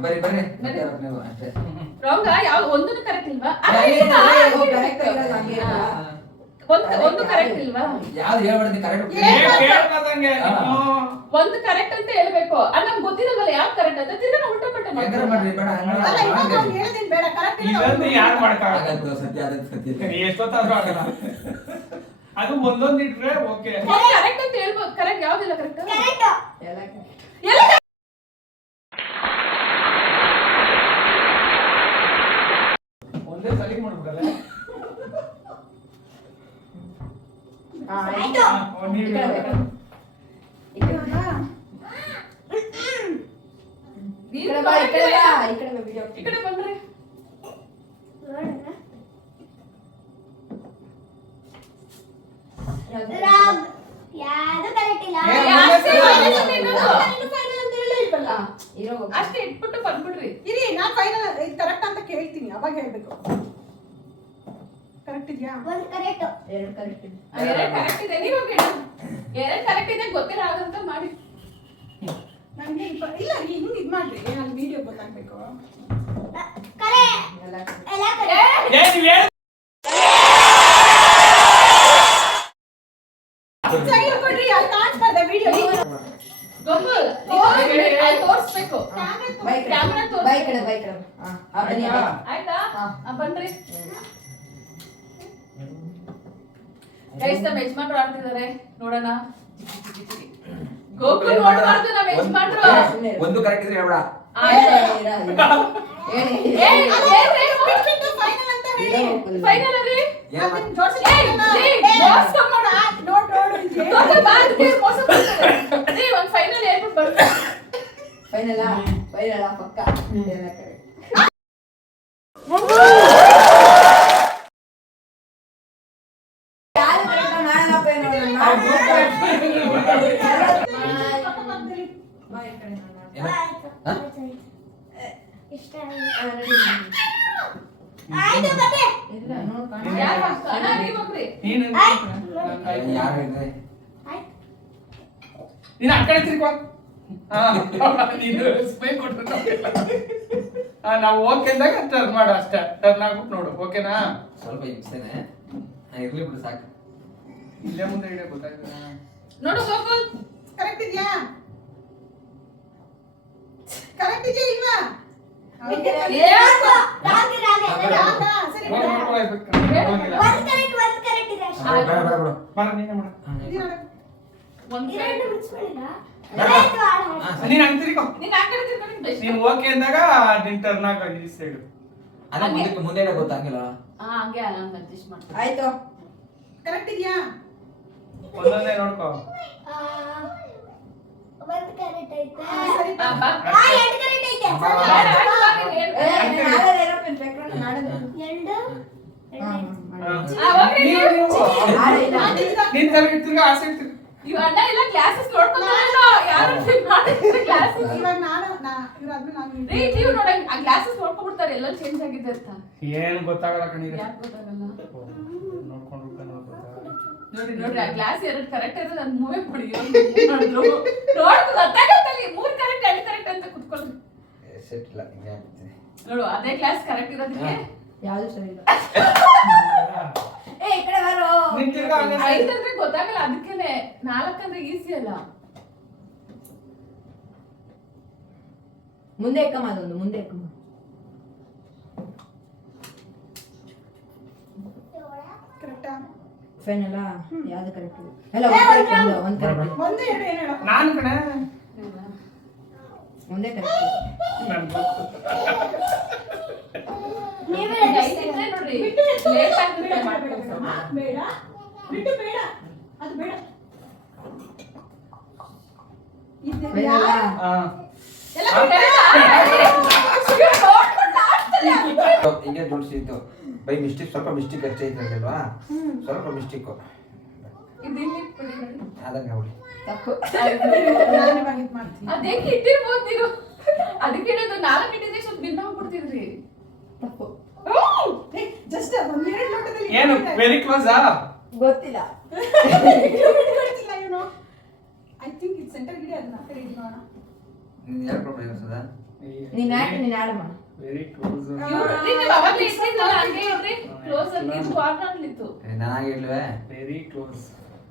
ಬರ್ರಿ ರಾಂಗ್ ಯಾವ್ದು ಒಂದು ಕರೆಕ್ಟ್ ಇಲ್ವಾ? ಒಂದು ಕರೆಕ್ಟ್ ಇಲ್ವಾ? ಯಾವ್ದು ಹೇಳ್ಬಾರ್ದು ಕರೆಕ್ಟ್. ಒಂದು ಕರೆಕ್ಟ್ ಅಂತ ಹೇಳ್ಬೇಕು. ಅದು ನಮ್ಗೆ ಗೊತ್ತಿರಲ್ವಲ್ಲ ಯಾವ್ದು ಕರೆಕ್ಟ್ ಅಂತ. ತಿರ್ಗಾ ನಾವು ಉಲ್ಟಾ ಪಲ್ಟಾ ಹೆಂಗಾರ ಮಾಡ್ರಿ, ಬೇಡ ಅಲ್ಲ ಇವಾಗ ಅವ್ನು ಹೇಳಿದ್ದೀನಿ ಬೇಡ ಕರೆಕ್ಟ್ ಇದನ್ನ ಯಾರು ಮಾಡಕ್ಕಾಗಲ್ಲ. ಆಗಲ್ಲ. ಸತ್ಯ ಅದಕ್ಕೆ ಸತ್ಯ ಎಷ್ಟೊತ್ತಾದ್ರೂ ಆಗಲ್ಲ. ಅದು ಒಂದೊಂದು ಇಟ್ರೆ ಓಕೆ. ಕರೆಕ್ಟ್ ಅಂತ ಹೇಳ್ಬೋದು. ಕರೆಕ್ಟ್ ಯಾವ್ದಿಲ್ಲ ಕರೆಕ್ಟ್. ಒಂದೇ ಸಲಿ ಮಾಡ್ಬಿಡಲ್ಲ. ಈ ಕಡೆ ಬಂದ್ರಿ. ಅಷ್ಟೇ ಇಟ್ಬಿಟ್ಟು ಬಂದ್ಬಿಡ್ರಿ. ಇರಿ, ನಾನು ಫೈನಲ್ ಇದು ಕರೆಕ್ಟ್ ಅಂತ ಕೇಳ್ತೀನಿ, ಅವಾಗ ಹೇಳ್ಬೇಕು. ಕರೆಕ್ಟ್ ಇದೆಯಾ? ಎರಡು ಕರೆಕ್ಟ್ ಇದೆ. ನೀವು ಎರಡು ಕರೆಕ್ಟ್ ಇದೆ ಗೊತ್ತಿಲ್ಲ ಆಗಂತ ಮಾಡಿ. ನನಗೆ ಇಲ್ಲ ಹಿಂಗೆ ಇದು ಮಾಡ್ರಿ, ಅಲ್ಲಿ ವಿಡಿಯೋ ಗೊತ್ತಾಗ್ಬೇಕು. ಸರಿ ಕೊಡ್ರಿ, ಅಲ್ಲಿ ಕಾಣಿಸ್ಬಾರ್ದೆ ವಿಡಿಯೋ. ಗೊಂಬಲ್ ತೋರಿಸ್ಬೇಕು. ಕ್ಯಾಮ್ರಾ ತೋರಿಸ್ಬೇಕು. ಆಯ್ತಾ? ಬನ್ರಿ ಗೈಸ್. ನಮ್ಮ ಯಜಮಾನ್ರು ಆಡ್ತಿದ್ದಾರೆ, ನೋಡೋಣ. ಗೋಕುಲ್ ನೋಡಬಾರ್ದು, ನಮ್ಮ ಯಜಮಾನ್ರು. ಒಂದು ಕರೆಕ್ಟ್ ಇದ್ರೆ ಹೇಳ್ಬೇಡ. ಫೈನಲ್ ರೀ. ಒಂದು ಫೈನಲ್ ಹೇಳ್ಬಿಟ್ಟು ಬರ್ತಾರೆ. ಫೈನಲ್ ಪಕ್ಕ. ನೀನು ಆ ಕಡೆ ತಿರ್ಕೋ. ನೀನು ಸ್ಮೈಲ್ ಕೊಟ್ರೆ ನಾವು ಓಕೆ ಅಂದಾಗ ಟರ್ನ್ ಮಾಡು ಅಷ್ಟೇ. ಟರ್ನ್ ಆಗ್ಬಿಟ್ಟು ನೋಡು, ಓಕೆನಾ? ಸ್ವಲ್ಪ ಹಿಂಸೆನೆ ಇರ್ಲಿ ಬಿಡು, ಸಾಕು. ಇಲ್ಲೇ ಮುಂದೆ ಇಡೇ ಗೊತ್ತಾಗ್ತದೆ. ನೋಡು ಗೋಕುಲ್ ಕರೆಕ್ಟ್ ಇದೆಯಾ? ಕರೆಕ್ಟ್ ಇದೆಯಾ ಇಲ್ವಾ? ನೀನ್ ಓಕೆ ಅಂದಾಗ ನಿನ್ ಟರ್ನ್ ಆಗ ಈ ಸೈಡ್. ಅಲ್ಲ ಮುಂದೆ ಗೊತ್ತಾಗಿಲ್ಲ. ಹಂಗೆ ಅಡ್ಜಸ್ಟ್ ಮಾಡ್ತೀನಿ. ಆಯ್ತು. ಕರೆಕ್ಟ್ ಇದೆಯಾ? ಒಂದೊಂದೇ ನೋಡ್ಕೋ. ಸರಿ ನೀನ್ ತಿರ್ಗಾ ಆ ಸೈಡ್ ಇವ ಅಣ್ಣ ಎಲ್ಲ ಕ್ಲಾಸಸ್ ನೋಡ್ಕೊಂತಾರಲ್ಲ ಯಾರು ಕ್ಲಾಸಸ್ ಇವಾಗ ಇವ್ರಾದ್ಮೇಲೆ ನಾನು ನೀವು ನೋಡಿ ಆ ಕ್ಲಾಸಸ್ ನೋಡ್ಕೊಂಡ್ಬಿಡ್ತಾರೆ ಎಲ್ಲ ಚೇಂಜ್ ಆಗಿದೆ ಅಂತ ಏನ್ ಗೊತ್ತಾಗಲ್ಲ ಕಣೀರ. ಯಾಕೆ ಗೊತ್ತಾಗಲ್ಲ ನೋಡ್ಕೊಂಡು ನೋಡಿ ನೋಡ್ರಿ ಆ ಕ್ಲಾಸ್ ಎರಡು ಕರೆಕ್ಟ್ ಇರೋದು ನಾನು ಮೂವೇ ಕೊಡಿ ನೋಡಿದ್ರು ನೋಡ್ಕೊಂಡು ಗೊತ್ತಾಗತ್ತಲ್ಲಿ 3 ಕರೆಕ್ಟ್ 2 ಕರೆಕ್ಟ್ ಅಂತ ಕುತ್ಕೊಳ್ಳಿ ಸೆಟ್ ಇಲ್ಲ ಹಿಂಗೆ ಆಗ್ತೀನಿ. ನೋಡು ಅದೇ ಕ್ಲಾಸ್ ಕರೆಕ್ಟ್ ಇರೋದಕ್ಕೆ ಯಾವ್ದು ಸರಿ ಇಲ್ಲ ಈ ಕಡೆ ಬಾರೋ. ನಿಂತಿರ್ಗ ಹಂಗೆ 5 ಅಂದ್ರೆ ಗೊತ್ತಾಗಲ್ಲ ಅದಕ್ಕೇನೆ 4 ಅಂದ್ರೆ ಈಸಿ ಅಲ್ಲ. ಮುಂದೆ ಎಕ್ಕಮ್ಮ ಅದೊಂದು ಮುಂದೆ ಎಕ್ಕಮ್ಮ. ಕರೆಕ್ಟಾ ಫೈನಲ್ ಯಾವ್ದು ಕರೆಕ್ಟ್ ಅಲ್ಲ ಒಂದು ಕರೆಕ್ಟ್ ಒಂದು ಎರಡು ಏನು ಹೇಳೋ ನಾನು ಕಣೆ ಒಂದೇ ಕರೆಕ್ಟ್. ನೋಡ್ರಿ ಲೇಟ್ ಆಗ್ಬಿಟ್ಟೆ ಮಾಡ್ಕೊಂಡು ಬೇಡ ಬಿಟ್ಟು ಬೇಡ ಅದು ಬೇಡ ಫೈನಲ್ ಹಿಂಗೆ ಜೋಡಿಸಿತ್ತು ಬೈ ಮಿಸ್ಟೇಕ್ ಸ್ವಲ್ಪ ಮಿಸ್ಟೇಕ್ ಅಷ್ಟೇ ಇತ್ತಲ್ವಾ ಸ್ವಲ್ಪ ಮಿಸ್ಟೇಕು ಆದಂಗೆ ನೋಡಿ ತಪ್ಪು. ನಾನು ಇವಾಗ ಇದು ಮಾಡ್ತೀನಿ ಅದೇ ಇಟ್ಟಿರ್ಬೋದು ನೀವು ಅದಕ್ಕೆ 4 ಇಟ್ಟಿದ್ರೆ ಸ್ವಲ್ಪ ಭಿನ್ನ ಹೋಗ್ಬಿಡ್ತಿದ್ರಿ. ತಪ್ಪು ಜಸ್ಟ್ ಒಂದೆರಡು ಲೋಟದಲ್ಲಿ ಏನು ವೆರಿ ಕ್ಲೋಸಾ? ಗೊತ್ತಿಲ್ಲ. ಗೊತ್ತಿಲ್ಲ ಏನೋ ಐ ಥಿಂಕ್ ಇದು ಸೆಂಟರ್ ಗಿಡ ಅದನ್ನ ಆ ಕಡೆ ಇದು ಮಾಡೋಣ ಯಾರು ಪ್ರಾಬ್ಲಮ್ ಇರ್ತದ ನೀನ್ ಆಡಮ್ಮ. Very close. ನೀವು ಅವಾಗಲೇ ಇಟ್ಟಿದ್ದಲ್ಲ ಹಂಗೆ ಇರ್ರಿ ಕ್ಲೋಸ್ ಆಗಿ ಇದು ಕಾರ್ನರ್ ಇತ್ತು. ನಾನು ಹೇಳಿಲ್ವೇ ವೆರಿ ಕ್ಲೋಸ್.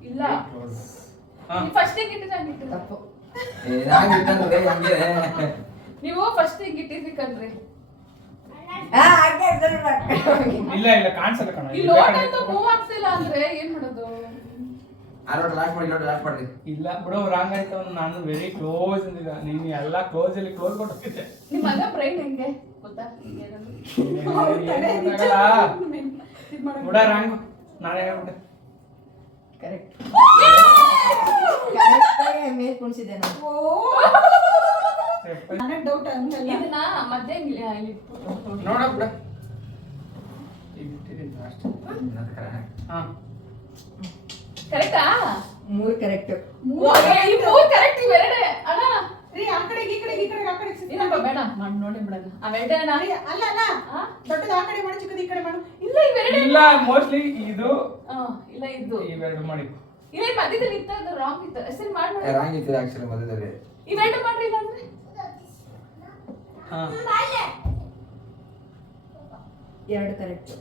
ಇಲ್ಲ ಕ್ಲೋಸ್. ನೀವು ಫಸ್ಟ್ ಹಿಂಗ್ ಇಟ್ಟಿದ್ರೆ ಹಂಗೆ ಇಟ್ಟಿದ್ರೆ. ತಪ್ಪು. ನಾನು ಇಟ್ಟಂದ್ರೆ ಹಂಗೆ ನೀವು ಫಸ್ಟ್ ಹಿಂಗ್ ಇಟ್ಟಿದ್ರಿ ಕಣ್ರಿ. ಹಾಗೆ ಇಲ್ಲ ಇಲ್ಲ ಕಾಣಿಸಲ್ಲ ಕಣ. ಈ ಲೋಟ ಅಂತ ಮೂವ್ ಆಗ್ತಿಲ್ಲ ಅಂದ್ರೆ ಏನ್ ಮಾಡೋದು? ಆ ಲೋಟ ಲಾಸ್ಟ್ ಮಾಡಿ ಇಲ್ಲ ಬಿಡು ರಾಂಗ್ ಆಯ್ತು. ನಾನು ವೆರಿ ಕ್ಲೋಸ್ ಅಂದಿದ್ದ ನೀನು ಎಲ್ಲ ಕ್ಲೋಸ್ ಅಲ್ಲಿ ಕ್ಲೋಸ್ ಕೊಟ್ಟಿದ್ದೆ. ನಿಮ್ಮ ಮಗ ಬ್ರೈನ್ ಹೆಂಗೆ ಗೊತ್ತಾ? ಹಿಂಗೆ ಇರೋದು. ಬಿಡ ರಾಂಗ್ ನಾನೇ ಹೇಳ್ಬಿಟ್ಟೆ. ಕರೆಕ್ಟ್ ಕರೆಕ್ಟಾಗಿ ಮೇಲೆ ಕುಣಿಸಿದ್ದೆ ನಾನು. ನನಗೆ ಡೌಟ್ ಹಂಗಲ್ಲ ಇದನ್ನ ಮತ್ತೆ ಇಲ್ಲಿ ಇಟ್ಬಿಟ್ಟು ನೋಡ ಬಿಡ ಈಗ ಇಟ್ಟಿದ್ದೀನಿ ಅಷ್ಟೇ. ಹಾ ಕರೆಕ್ಟಾ? 3 ಕರೆಕ್ಟ್. ಈ ಮೂರ್ ಕರೆಕ್ಟ್ ಇವೆರಡೆ ಅಣ್ಣ. ರೀ ಆ ಕಡೆಗೆ ಈ ಕಡೆಗೆ ಆ ಕಡೆಗೆ ಏನಪ್ಪ ಬೇಡ ಮಾಡಿ ನೋಡಿ ಬಿಡಲ್ಲ ಅವೆರಡೆ ಅಣ್ಣ. ಅಲ್ಲ ಅಲ್ಲ ದೊಡ್ಡದು ಆ ಕಡೆ ಮಾಡು ಚಿಕ್ಕದು ಈ ಕಡೆ ಮಾಡು ಇಲ್ಲ ಇವೆರಡೆ ಇಲ್ಲ ಮೋಸ್ಟ್ಲಿ ಇದು ಇಲ್ಲ ಇದು ಇವೆರಡು ಮಾಡಿ. ಇಲ್ಲ ಈ ಮಧ್ಯದಲ್ಲಿ ಇತ್ತು ರಾಂಗ್ ಇತ್ತು ಸರಿ ಮಾಡಿ ನೋಡಿ. ರಾಂಗ್ ಇತ್ತು ಆಕ್ಚುಲಿ ಮಧ್ಯದಲ್ಲಿ ಇವೆರಡು ಮಾಡ್ರಿ ಇಲ್ಲ ಅಂದ್ರೆ ಹಾ 2 ಕರೆಕ್ಟ್.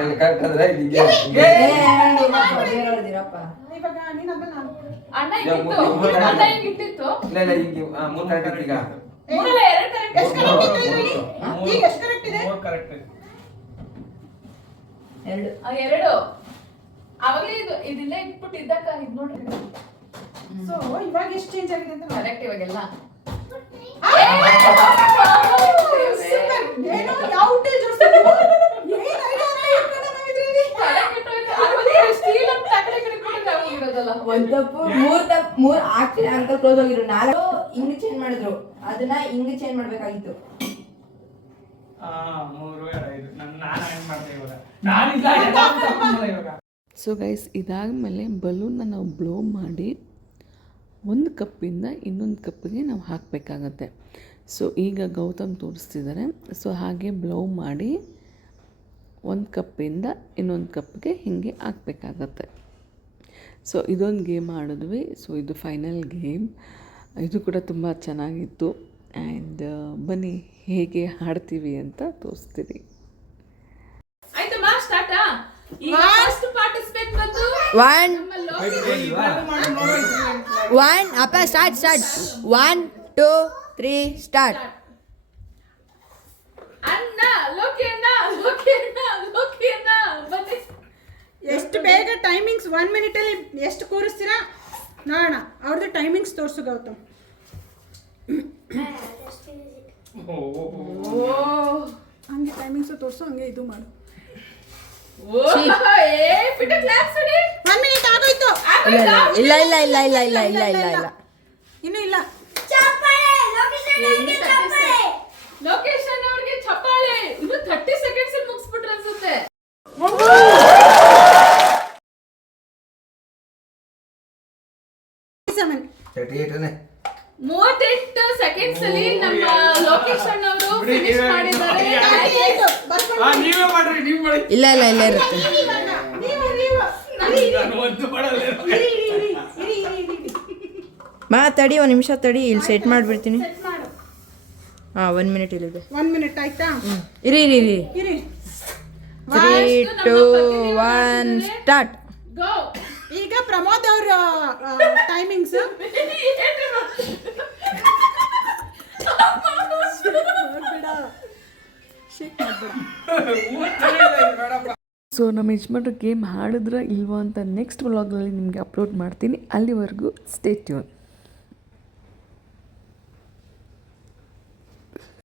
ಎಲ್ಲಿ ಕರೆಕ್ಟ್ ಅಂದ್ರೆ ಇಲ್ಲಿಗೆ ಇರಪ್ಪ. ಇವಾಗ ನೀನು ಅದನ್ನ ನಾನು ಅಣ್ಣ ಹಿಂಗಿತ್ತು ಅಣ್ಣ ಹಿಂಗಿಟ್ಟಿತ್ತು. ಇಲ್ಲ ಇಲ್ಲ ಈಗ ಮೂರು ಕರೆಕ್ಟ್ ಈಗ ಮೂರಲ್ಲ ಎರಡು ಕರೆಕ್ಟ್. ಎಷ್ಟು ಕರೆಕ್ಟ್ ಇದೆ ಹೇಳಿ ಈಗ ಎಷ್ಟು ಕರೆಕ್ಟ್ ಇದೆ? 3 ಕರೆಕ್ಟ್. 2 ಎರಡು ಅವಾಗಲೇ ಇದು ಇದಿಲ್ಲ ಇಟ್ಬಿಟ್ಟು ಇದ್ದಕ್ಕ ಇದು ನೋಡ್ರಿ ಸೊ ಇವಾಗ ಎಷ್ಟು ಚೇಂಜ್ ಆಗಿದೆ ಅಂತ ನೋಡಿ. ಕರೆಕ್ಟ್ ಇವಾಗೆಲ್ಲ ಸೂಪರ್ ಏನು ಯಾವ ಟೇಜ್ ಜೋಡಿಸ್ತೀವಿ ಏನು ಐಡಿಯಾ ಅಂತ ಇಟ್ಕೊಂಡು ನಾವಿದ್ರಿ ಸ್ಟೀಲ್ ಅಂತ ಆ ಕಡೆ ಈ ಕಡೆ ಬಿಟ್ಟು ಹೋಗಿರೋದಲ್ಲ. ಒಂದ್ ತಪ್ಪು 3 ತಪ್ಪು 3 ಆಕ್ಚುಲಿ ಅಂತ ಕ್ಲೋಸ್ ಹೋಗಿದ್ರು. 4 ಹಿಂಗ್ ಚೇಂಜ್ ಮಾಡಿದ್ರು ಅದನ್ನ ಹಿಂಗ್ ಚೇಂಜ್ ಮಾಡ್ಬೇಕಾಗಿತ್ತು. 3 2 5 ನಾನು ಏನ್ ಮಾಡ್ದೆ ಇವಾಗ ನಾನಿಲ್ಲ ಎಲ್ಲ ತಪ್ಪಲ್ಲ ಇವಾಗ. ಸೊ ಗೈಸ್ ಇದಾದಮೇಲೆ ಬಲೂನ್ನ ನಾವು ಬ್ಲೋ ಮಾಡಿ ಒಂದು ಕಪ್ಪಿಂದ ಇನ್ನೊಂದು ಕಪ್ಪಿಗೆ ನಾವು ಹಾಕಬೇಕಾಗತ್ತೆ. ಸೊ ಈಗ ಗೌತಮ್ ತೋರಿಸ್ತಿದ್ದಾರೆ. ಸೊ ಹಾಗೆ ಬ್ಲೋ ಮಾಡಿ ಒಂದು ಕಪ್ಪಿಂದ ಇನ್ನೊಂದು ಕಪ್ಗೆ ಹೀಗೆ ಹಾಕಬೇಕಾಗತ್ತೆ. ಸೊ ಇದೊಂದು ಗೇಮ್ ಆಡಿದ್ವಿ. ಸೊ ಇದು ಫೈನಲ್ ಗೇಮ್. ಇದು ಕೂಡ ತುಂಬ ಚೆನ್ನಾಗಿತ್ತು. ಆ್ಯಂಡ್ ಬನ್ನಿ ಹೇಗೆ ಹಾಡ್ತೀವಿ ಅಂತ ತೋರಿಸ್ತೀವಿ. ಆಯ್ತಮ್ಮ ಸ್ಟಾರ್ಟಾ? ಈಗ ಫಸ್ಟ್ ಪಾರ್ಟಿಸಿಪೇಟ್ ಬಂದು 1 ಅಪ್ಪ ಸ್ಟಾರ್ಟ್ 1 2 3 ಸ್ಟಾರ್ಟ್. ಅಣ್ಣ ಲೋಕಿ ಬನ್ನಿ. ಎಷ್ಟು ಬೇಗ ಟೈಮಿಂಗ್ಸ್ 1 ಮಿನಿಟ್ ಅಲ್ಲಿ ಎಷ್ಟು ಕೂರಿಸ್ತೀರಾ ನೋಡೋಣ. ಅವ್ರದ್ದು ಟೈಮಿಂಗ್ಸ್ ತೋರಿಸು ಗೌತಮ್. ಹಂಗೆ ಟೈಮಿಂಗ್ಸ್ ತೋರಿಸು ಹಂಗೆ ಇದು ಮಾಡು. ಪಿಟ ಕ್ಲಾಸ್ ನೋಡಿ 1 ಮಿನಿಟ್ ಆಗೋಯ್ತು. ಇಲ್ಲ ಇನ್ನೂ ಇಲ್ಲ. ಲೊಕೇಶನ್ ಅವ್ರಿಗೆ ಚಪ್ಪಾಳೆ. ಇನ್ನು 30 ಸೆಕೆಂಡ್ಸ್ ಅಲ್ಲಿ ಮುಗಿಸ್ಬಿಟ್ರು ಅನ್ಸುತ್ತೆ. 37. 38 38 seconds ಅಲ್ಲಿ ನಮ್ಮ ಲೋಕೇಶ್ ಅಣ್ಣವರು ಫಿನಿಶ್ ಮಾಡಿದ್ದಾರೆ. 38. ಬರ್ಕೊಂಡು ನೀವೇ ಮಾಡ್ರಿ, ನೀವು ಮಾಡಿ. ಇಲ್ಲ ಇರುತ್ತೆ. ನಾನು ಒಂದು ಮಾಡಲ್ಲ. ಮಾ ತಡಿ 1 ನಿಮಿಷ ತಡಿ, ಇಲ್ಲಿ ಸೆಟ್ ಮಾಡಿಬಿಡ್ತೀನಿ. ಸೆಟ್ ಮಾಡು. 1 ಮಿನಿಟ್ ಇಲ್ಲಿದೆ. 1 ಮಿನಿಟ್ ಆಯ್ತಾ? ಇರಿ ಇರಿ. 3 2 1 ಸ್ಟಾರ್ಟ್. Go. ಈಗ ಪ್ರಮೋದ್ ಅವ್ರ ಟೈಮಿಂಗ್ಸ್ ಸೊ ನಮ್ಮ ಯಜಮಾನ್ರು ಗೇಮ್ ಆಡಿದ್ರೆ ಇಲ್ವಾ ಅಂತ ನೆಕ್ಸ್ಟ್ ವ್ಲಾಗ್ನಲ್ಲಿ ನಿಮಗೆ ಅಪ್ಲೋಡ್ ಮಾಡ್ತೀನಿ. ಅಲ್ಲಿವರೆಗೂ ಸ್ಟೇ ಟ್ಯೂನ್.